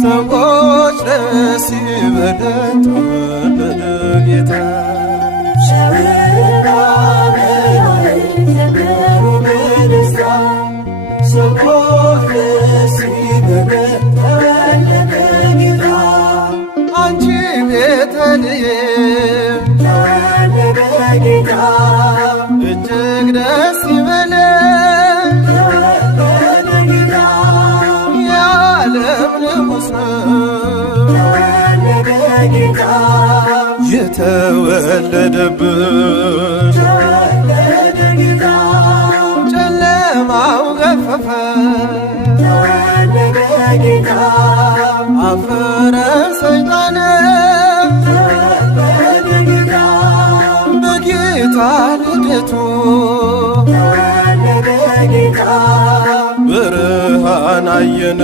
ሰዎች ደስ ይበለን ተወለደ ጌታ። ሸብና በላይ ዘመሩ በደስታ ሰዎች ደስ ይበለን ተወለደ ጌታ። አንቺ ቤተልሔም ተወለደ ጌታ እጅግ ደስ ይበለን ተወለደ ጌታ። የዓለም ንጉሥ ነው ተወለደ ጌታ የተወለደብን ተወለደ ጌታ። ጨለማው ገፈፈ ተወለደ ጌታ አፈረ ሰይጣን ተወለደ ጌታ። በጌታ ልደቱ ተወለደ ጌታ ብርሃን አየን